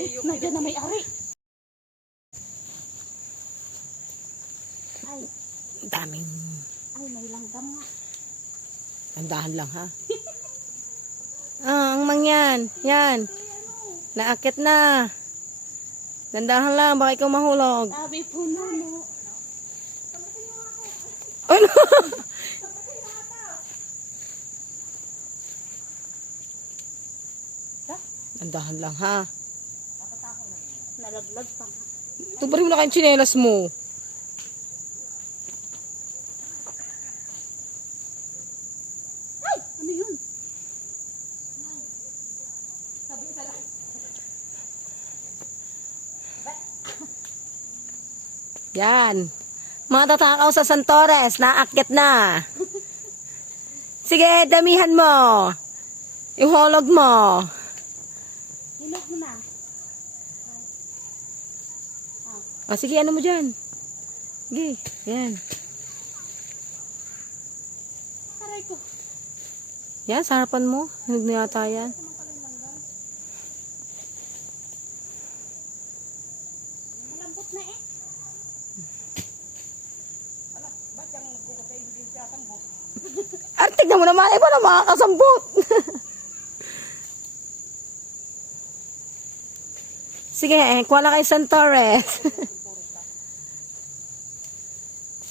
Nandiyan na may ari. Ay. Daming. Ay, may langgam nga. Tandahan lang ha. Ang mangyan. Yan. Naakit na. Dandahan lang, baka ikaw mahulog. Sabi po no. Ano? Dandahan lang ha. Nalaglag pa nga. Tubarin mo na kayong tsinelas mo. Ay! Ano yun? Sabi isa lang. Yan. Mga tatakaw sa Santores, naakyat na. Sige, damihan mo. Ihulog mo. Hinog mo na. O, sige, ano mo dyan? Sige, yan. Aray ko. Yan, sa harapan mo. Hinog na yata yan. Malambot na eh. Ay, tignan mo naman, iba na makakasambot. Sige, kuha na kay Santores.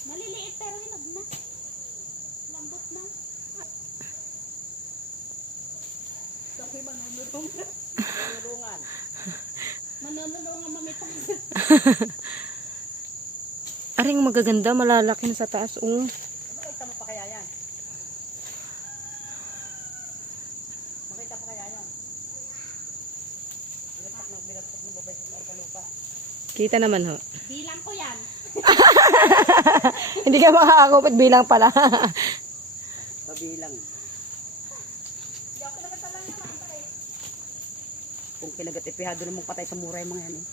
Maliliit pero hinog na. Lambot na. Sabi manunulungan. Manunulungan mamitang. Aring magaganda, malalaki na sa taas. Makita mo pa kaya yan? Makita pa kaya yan? Binagsak ng babay sa lupa. Kita naman ho. Bilang ko yan. Hindi ka makakakupit bilang pala. Pabilang. Hindi ako nagkatalang naman pa eh. Kung kinagat-ipihado namang patay sa mura yung mga yan eh.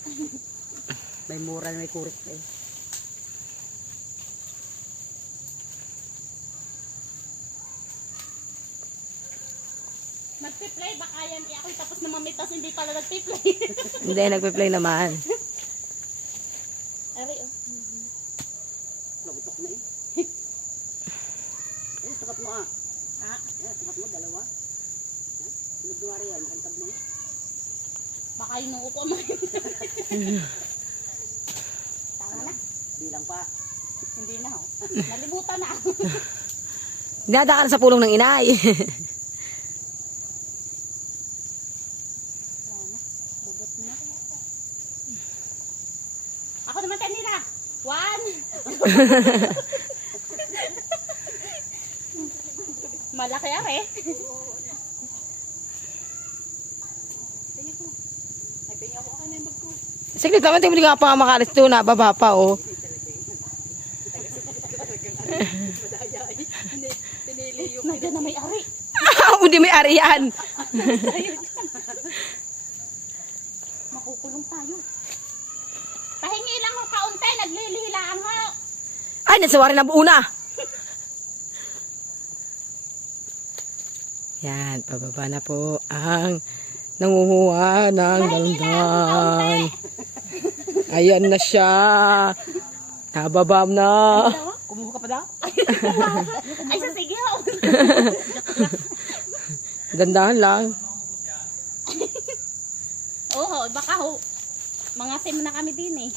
May mura na may kurit pa eh. Nagpi-play baka yan ako tapos na mamitas hindi pala nagpi-play. Hindi, nagpe-play naman. Ari oh. Nagutok na eh. Eh, sakat mo ah. Ah, Sakat mo, dalawa. Sinugduwari yan, makantab na eh. baka inuuko ko mo. Tama na. Bilang pa. Hindi na ho. Nalimutan na. Dinadaan sa pulong ng inay. Wala na. Bubot na. Ako naman tayo nila. 1. Malaki are. Tingin ko. Ay, pingin ako na yung bag ko. Sige, naman tayo mo nga pa makalis doon, nababa pa oh. Pinili yung... Nandiyan na may ari. Hindi may ariyan. Makukulong tayo. Pahingi lang ho kaunti. Naglilihilaan ho. Ay, nasawari na buo na. Yan, pababa na po ang nangunguha ng dalandan. Ayan na siya. Nababam na. Kumuha ka pa daw? Ay, sa sige ho. Dandahan lang. Oo, baka ho. Mga sim na kami din eh.